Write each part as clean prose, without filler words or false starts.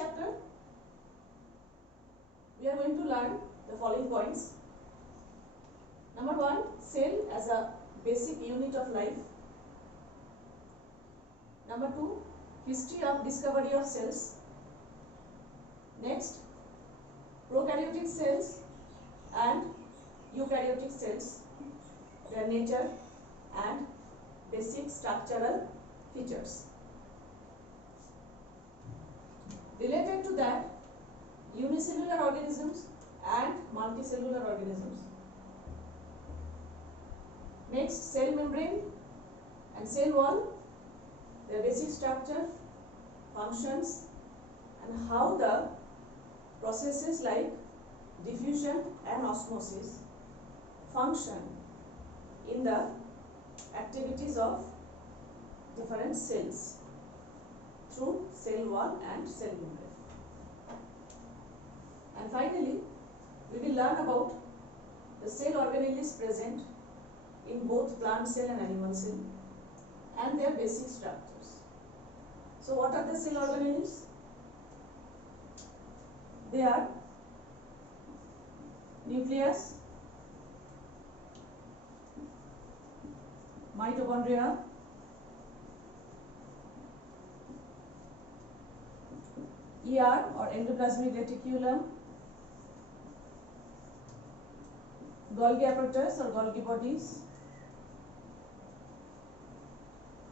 chapter, we are going to learn the following points. Number 1, cell as a basic unit of life. Number 2, history of discovery of cells. Next, prokaryotic cells and eukaryotic cells, their nature and basic structural features. Related to that, unicellular organisms and multicellular organisms. Next, cell membrane and cell wall, their basic structure, functions, and how the processes like diffusion and osmosis function in the activities of different cells through cell wall and cell membrane. And finally, we will learn about the cell organelles present in both plant cell and animal cell and their basic structures. So what are the cell organelles? They are nucleus, mitochondria, ER or endoplasmic reticulum, Golgi apparatus or Golgi bodies.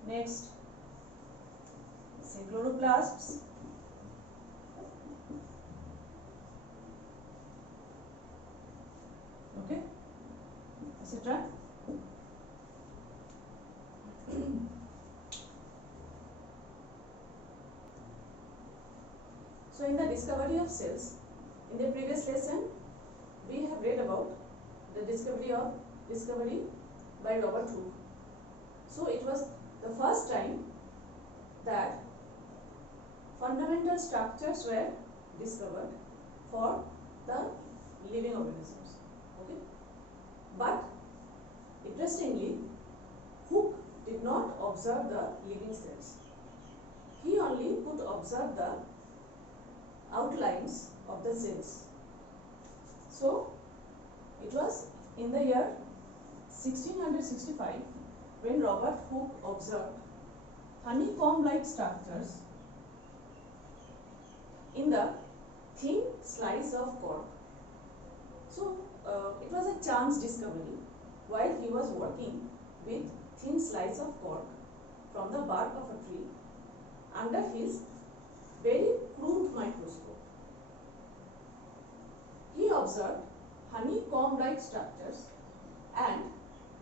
Next, say chloroplasts, okay, etc. So in the discovery of cells, in the previous lesson, we have read about the discovery by Robert Hooke. So it was the first time that fundamental structures were discovered for the living organisms. Okay, but interestingly, Hooke did not observe the living cells. He only could observe the outlines of the cells. So it was in the year 1665 when Robert Hooke observed honeycomb-like structures in the thin slice of cork. So it was a chance discovery while he was working with thin slice of cork from the bark of a tree under his very crude microscope. He observed honeycomb-like structures and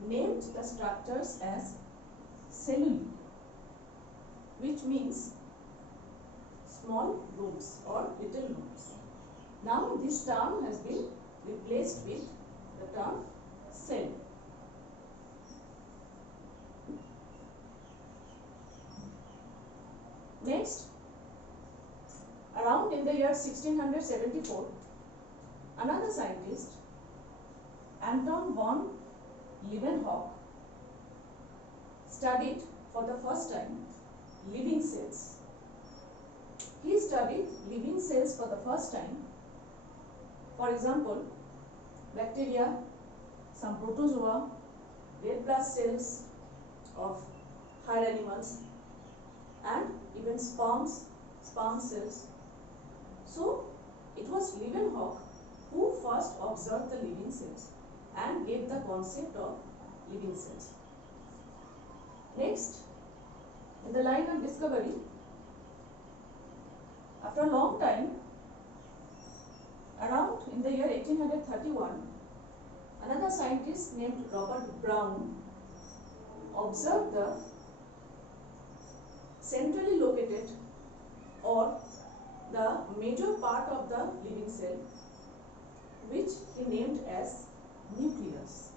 named the structures as celluli, which means small loops or little loops. Now this term has been replaced with the term cell. Next, around in the year 1674, another scientist, Anton von Leeuwenhoek, studied for the first time living cells. He studied living cells for the first time. For example, bacteria, some protozoa, red blood cells of higher animals, and even sperm cells. So it was Leeuwenhoek who first observed the living cells and gave the concept of living cells. Next, in the line of discovery, after a long time, around in the year 1831, another scientist named Robert Brown observed the centrally located or the major part of the living cell, which he named as nucleus.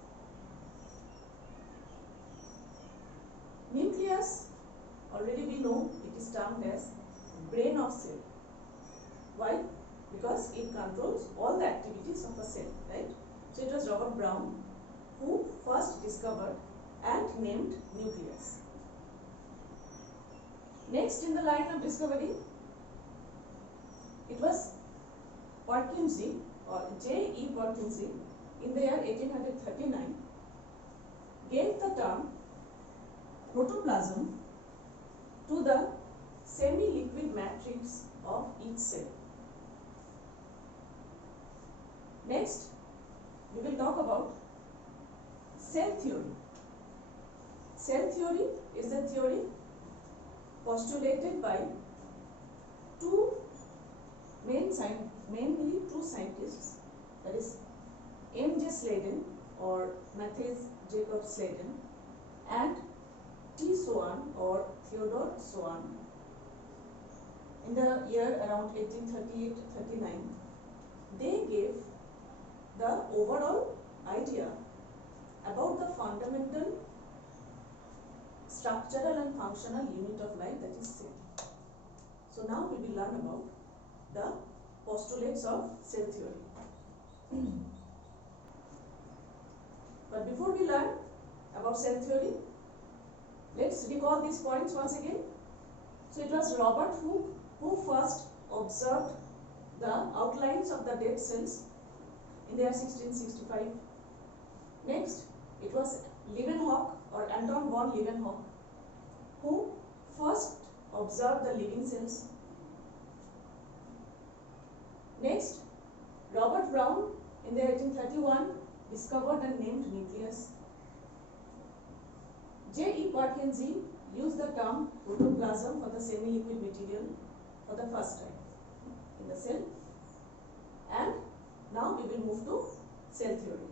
Nucleus, already we know it is termed as brain of cell. Why? Because it controls all the activities of a cell, right? So it was Robert Brown who first discovered and named nucleus. Next in the line of discovery, it was Purkinje or J.E. Purkinje in the year 1839 gave the term protoplasm to the semi-liquid matrix of each cell. Next, we will talk about cell theory. Cell theory is a theory postulated by mainly two scientists, that is M.J. Sladen or Matthias Jacob Sladen and T. Swan or Theodore Swan in the year around 1838-39. They gave the overall idea about the fundamental structural and functional unit of life, that is cell. So now we will learn about the postulates of cell theory. But before we learn about cell theory, let's recall these points once again. So it was Robert Hooke who first observed the outlines of the dead cells in the year 1665. Next, it was Leeuwenhoek or Anton von Leeuwenhoek who first observed the living cells. Next, Robert Brown in the 1831 discovered and named nucleus. J.E. Purkinje used the term protoplasm for the semi-liquid material for the first time in the cell. And now we will move to cell theory.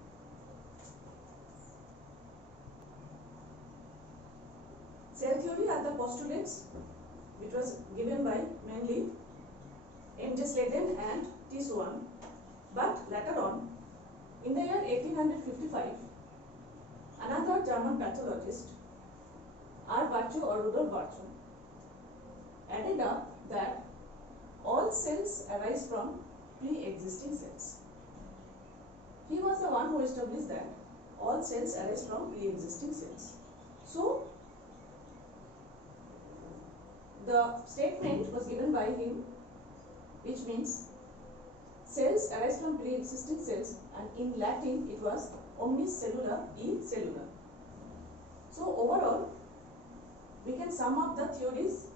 Cell theory are the postulates which was given by mainly M.J. Sladen and T. Swan, but later on, in the year 1855, another German pathologist, R. Virchow or Rudolf Virchow, added up that all cells arise from pre-existing cells. He was the one who established that all cells arise from pre-existing cells. So, the statement was given by him, which means cells arise from pre-existing cells, and in Latin it was omnis cellula e cellula. So overall, we can sum up the theories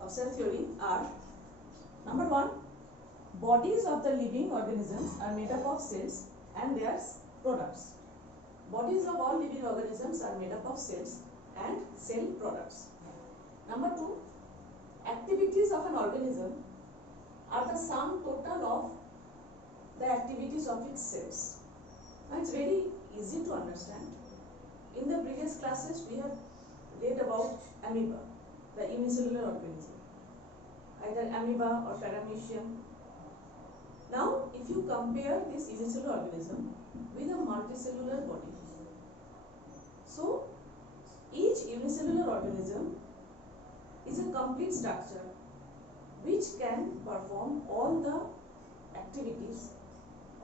of cell theory are: number one, bodies of the living organisms are made up of cells and their products. Bodies of all living organisms are made up of cells and cell products. Number two, activities of an organism are the sum total of the activities of its cells. Now it's very easy to understand. In the previous classes we have read about amoeba, the unicellular organism, either amoeba or paramecium. Now if you compare this unicellular organism with a multicellular body, so each unicellular organism is a complete structure which can perform all the activities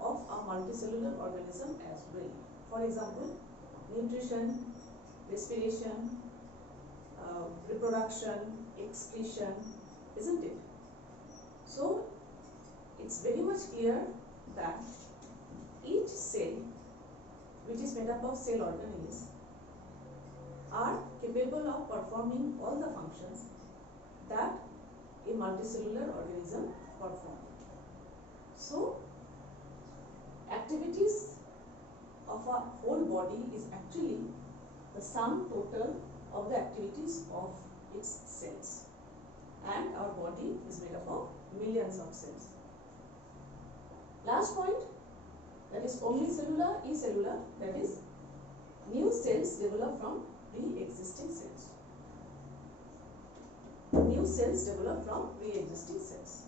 of a multicellular organism as well. For example, nutrition, respiration, reproduction, excretion, isn't it? So, it's very much clear that each cell, which is made up of cell organelles, are capable of performing all the functions that a multicellular organism performs. So, activities of a whole body is actually the sum total of the activities of its cells, and our body is made up of millions of cells. Last point, that is omnicellular, acellular, that is new cells develop from pre-existing cells. New cells develop from pre-existing cells.